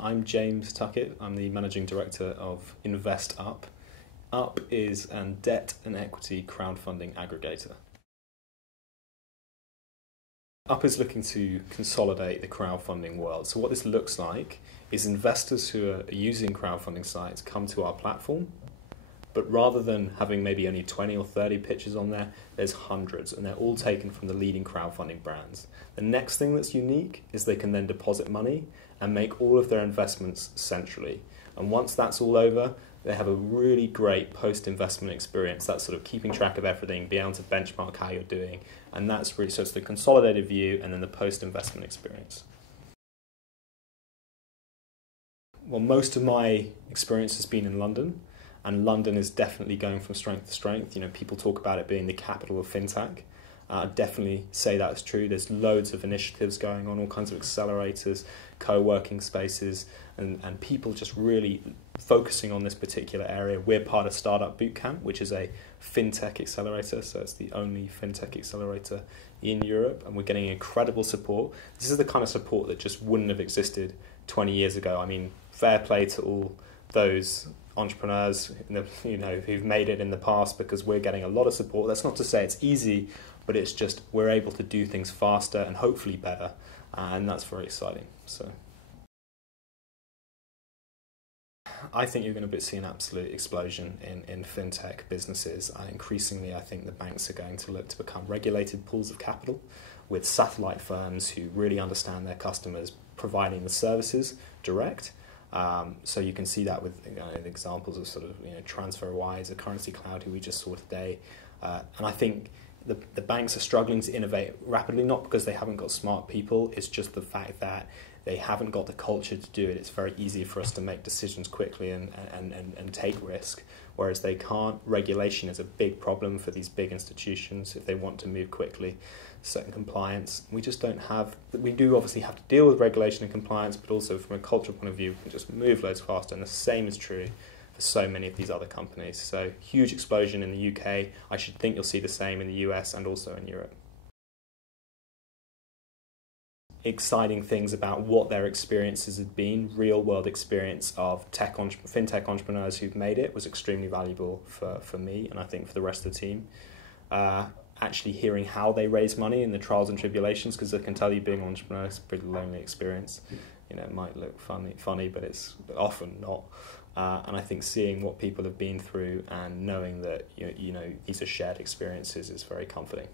I'm James Tuckett. I'm the Managing Director of Invest Up. Up is a debt and equity crowdfunding aggregator. Up is looking to consolidate the crowdfunding world. So what this looks like is investors who are using crowdfunding sites come to our platform, but rather than having maybe only 20 or 30 pitches on there, there's hundreds, and they're all taken from the leading crowdfunding brands. The next thing that's unique is they can then deposit money and make all of their investments centrally. And once that's all over, they have a really great post-investment experience. That's sort of keeping track of everything, being able to benchmark how you're doing. And that's really, so it's the consolidated view and then the post-investment experience. Well, most of my experience has been in London, and London is definitely going from strength to strength. You know, people talk about it being the capital of fintech. I'd definitely say that's true. There's loads of initiatives going on, all kinds of accelerators, co-working spaces, and people just really focusing on this particular area. We're part of Startup Bootcamp, which is a fintech accelerator, so it's the only fintech accelerator in Europe, and we're getting incredible support. This is the kind of support that just wouldn't have existed 20 years ago. I mean, fair play to all those entrepreneurs, who've made it in the past, because we're getting a lot of support. That's not to say it's easy, but it's just we're able to do things faster and hopefully better, and that's very exciting. So I think you're going to see an absolute explosion in fintech businesses. Increasingly, I think the banks are going to look to become regulated pools of capital with satellite firms who really understand their customers, providing the services direct. So you can see that with examples of sort of TransferWise, a currency cloud who we just saw today. And I think the banks are struggling to innovate rapidly, not because they haven't got smart people, it's just the fact that they haven't got the culture to do it. It's very easy for us to make decisions quickly and take risk, whereas they can't. Regulation is a big problem for these big institutions if they want to move quickly. Certain compliance, we just don't have. We do obviously have to deal with regulation and compliance, but also from a cultural point of view, we can just move loads faster, and the same is true for so many of these other companies. So huge explosion in the UK. I should think you'll see the same in the US and also in Europe. Exciting things about what their experiences had been, real world experience of fintech entrepreneurs who've made it was extremely valuable for me, and I think for the rest of the team. Actually hearing how they raise money and the trials and tribulations, because I can tell you being an entrepreneur is a pretty lonely experience. It might look funny, but it's often not. And I think seeing what people have been through and knowing that these are shared experiences is very comforting.